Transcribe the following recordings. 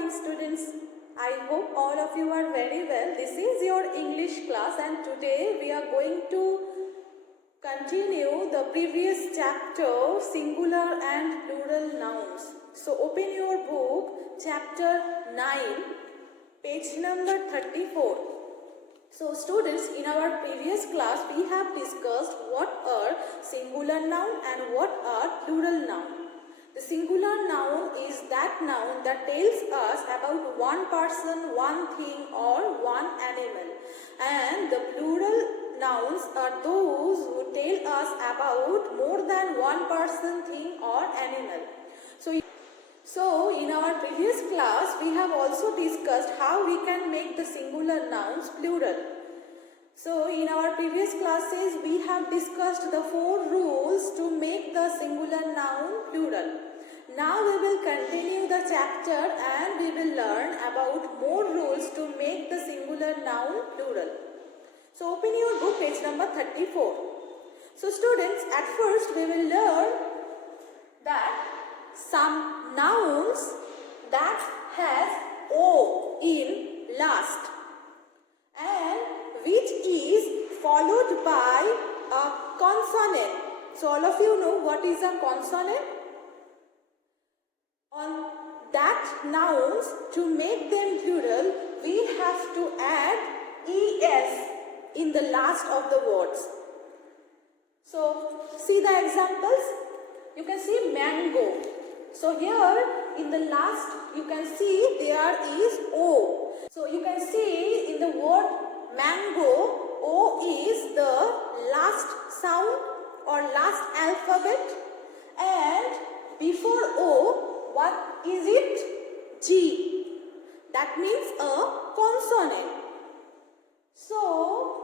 morning, students. I hope all of you are very well. This is your English class, and today we are going to continue the previous chapter, singular and plural nouns. So open your book, chapter 9, page number 34. So students, in our previous class we have discussed what are singular noun and what are plural noun. The singular noun is that noun that tells us about one person, one thing or one animal. And the plural nouns are those who tell us about more than one person, thing or animal. So in our previous class we have also discussed how we can make the singular nouns plural. So in our previous classes we have discussed the 4 rules to make the singular noun plural. Now we will continue the chapter and we will learn about more rules to make the singular noun plural. So open your book, page number 34. So students, at first we will learn that some nouns that has O in last and which is followed by a consonant. So all of you know what is a consonant? On that nouns, to make them plural, we have to add es in the last of the words. So see the examples. You can see mango. So here in the last you can see there is O. So you can see in the word mango, O is the last sound or last alphabet, and before O, what is it? G. That means a consonant. So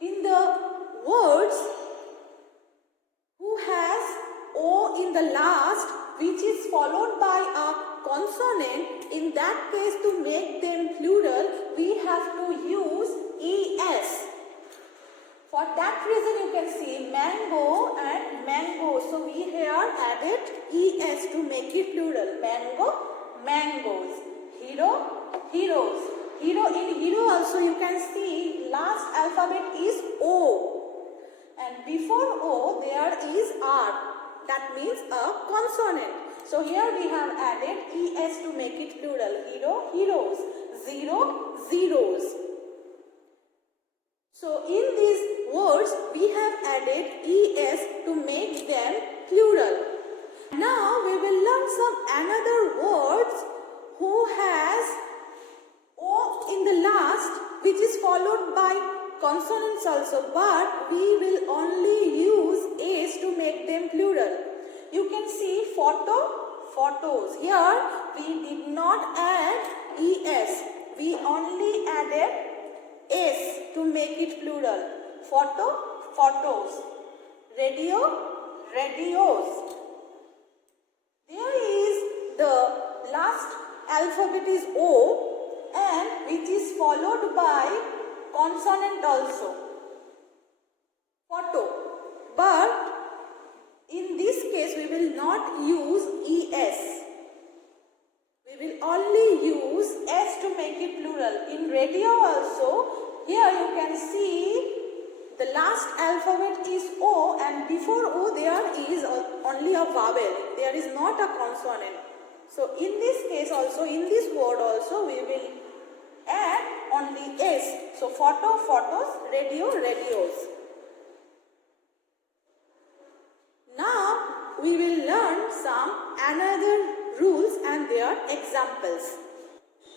in the words who has O in the last, which is followed by a consonant, in that case to make them plural we have to use es. For that reason you can see mango and mango. So we here added es to make it plural. Mango, mangoes. Hero, heroes. Hero, in hero also you can see last alphabet is O. And before O there is R. That means a consonant. So here we have added es to make it plural. Hero, heroes. Zero, zeros. So in these words we have added es to make them plural. Now we will learn some another words who has O in the last, which is followed by consonants also, but we will only use es to make them plural. You can see photo, photos. Here we did not add es. We only added s to make it plural. Photo, photos. Radio, radios. There is the last alphabet is O and which is followed by consonant also. Photo. But in this case we will not use es. We will only use s to make it plural. In radio also, here you can see the last alphabet is O and before O there is only a vowel. There is not a consonant. So in this case also, in this word also we will add only s. So photo, photos, radio, radios. Now we will learn some another rules and their examples.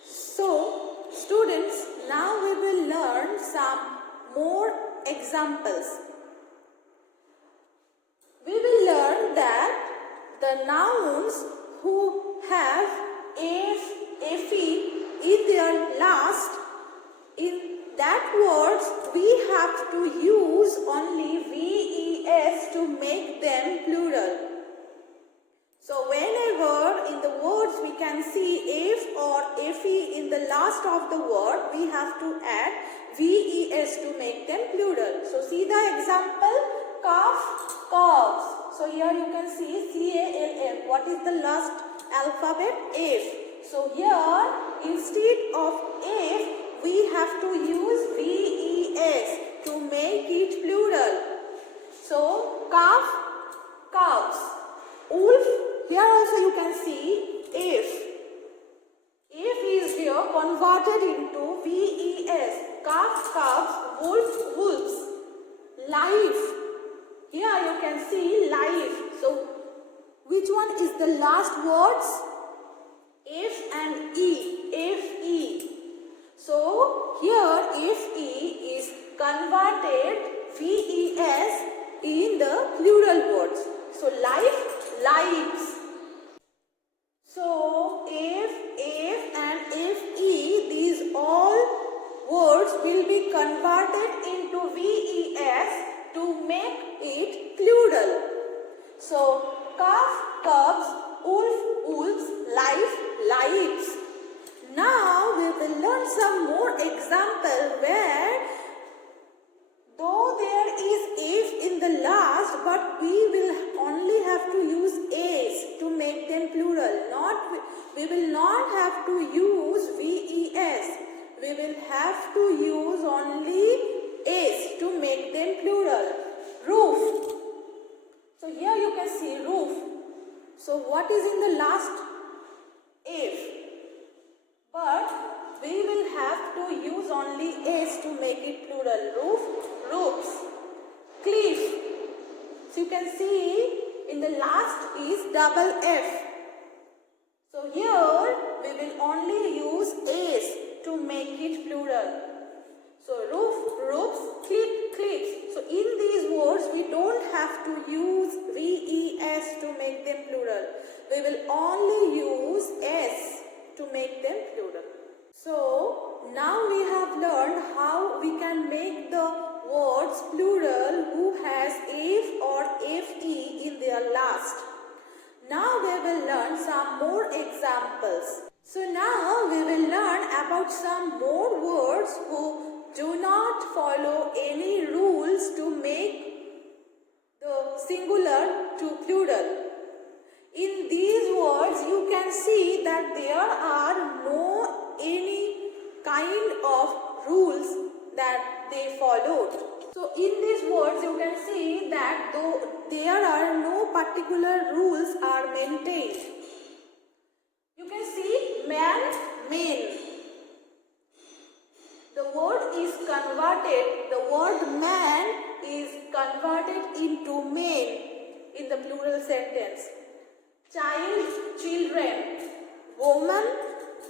So students, now we will learn some more examples. We will learn that the nouns who have fe in their last, in that words we have to use only ves to make them plural. So whenever in the words we can see if or fe in the last of the word, we have to add ves to make them plural. So see the example, calf, calves. So here you can see CALF. What is the last alphabet F. So here instead of F we have to use VES to make it plural. So calf, calves. Wolf, here also you can see F. F is here converted into VES. Calf, calves, wolf, wolves. Life. Here you can see life. So which one is the last words? F and E. F-E. So here F-E is converted VES in the plural words. So life, lives. So F and Fe, these all words will be converted into VES to make it plural. So calf, cubs, wolf, wolves, life, lives. Now we will learn some more example where though there is F in the last, but we will only have to use S to make them plural. We will not have to use VES. We will have to use only S to make them plural. Roof. So here you can see roof. So what is in the last F? But we will have to use only S to make it plural. Roof, roofs. Cliff. So you can see in the last is double F. So here we will only use S to make it plural. So roof, roofs, cliff, cliffs. So in these words we don't have to use VES to make them plural. We will only use S to make them plural. So now we have learned how we can make the words plural who has F or FE in their last. Now we will learn some more examples. So now we will learn about some more words who do not follow any rules to make the singular to plural. In these words you can see that there are no any kind of rules that they followed. So in these words you can see that though there are no particular rules are maintained. You can see man, men. The word is converted, the word man is converted into men in the plural sentence. Child, children. Woman,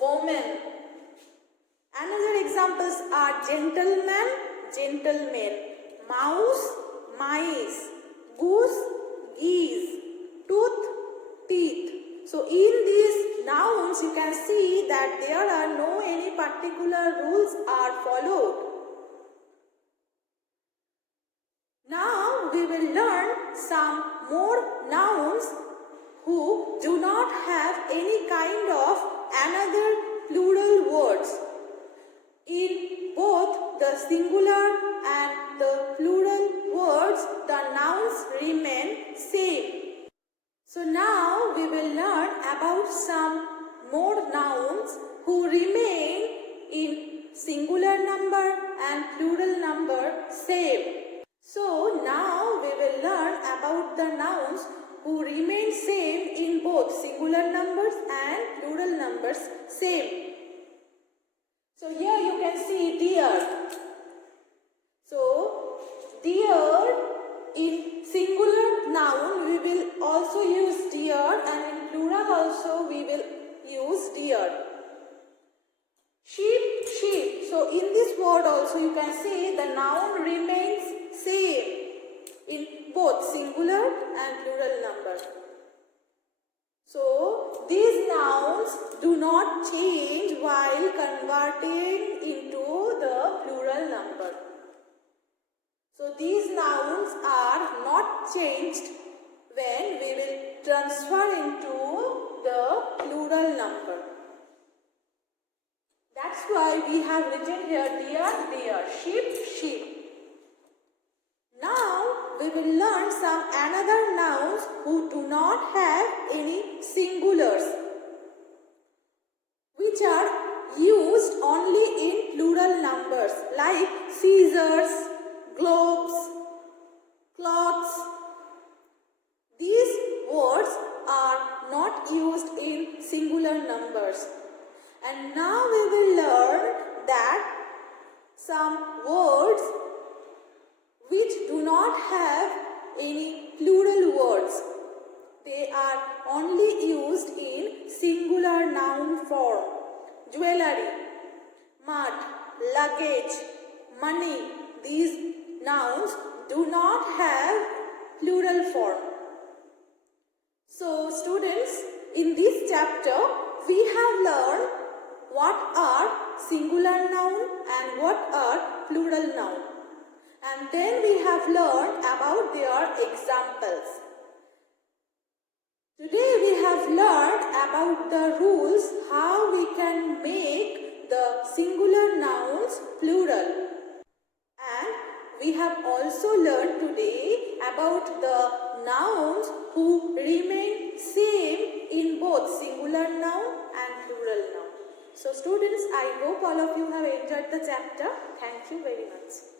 woman. Another examples are gentleman, gentlemen. Mouse, mice. Goose, geese. Tooth, teeth. So in these nouns you can see that there are no any particular rules are followed. Now we will learn some more nouns who do not have any kind of another plural words. In both the singular and the plural words, the nouns remain same. So now we will learn about some more nouns who remain in singular number and plural number same. So now we will learn about the nouns who remain same in both singular numbers and plural numbers same. So here you can see deer. So deer in singular noun we will also use deer and in plural also we will use deer. Sheep, sheep. So in this word also you can see the noun remains same in both singular and plural number. So these nouns do not change while converting into the plural number. So these nouns are not changed when we will transfer into the plural number. That's why we have written here deer, deer, sheep, sheep. Now we will learn some another nouns who do not have any singulars. only in plural numbers like scissors, globes, cloths. These words are not used in singular numbers. And now we will learn that some words which do not have any plural words. They are only used in singular noun form. Jewelry, mud, luggage, money. These nouns do not have plural form. So students, in this chapter we have learned what are singular noun and what are plural noun. And then we have learned about their examples. Today we have learned about the rules how we can make the singular nouns plural. And we have also learned today about the nouns who remain same in both singular noun and plural noun. So students, I hope all of you have enjoyed the chapter. Thank you very much.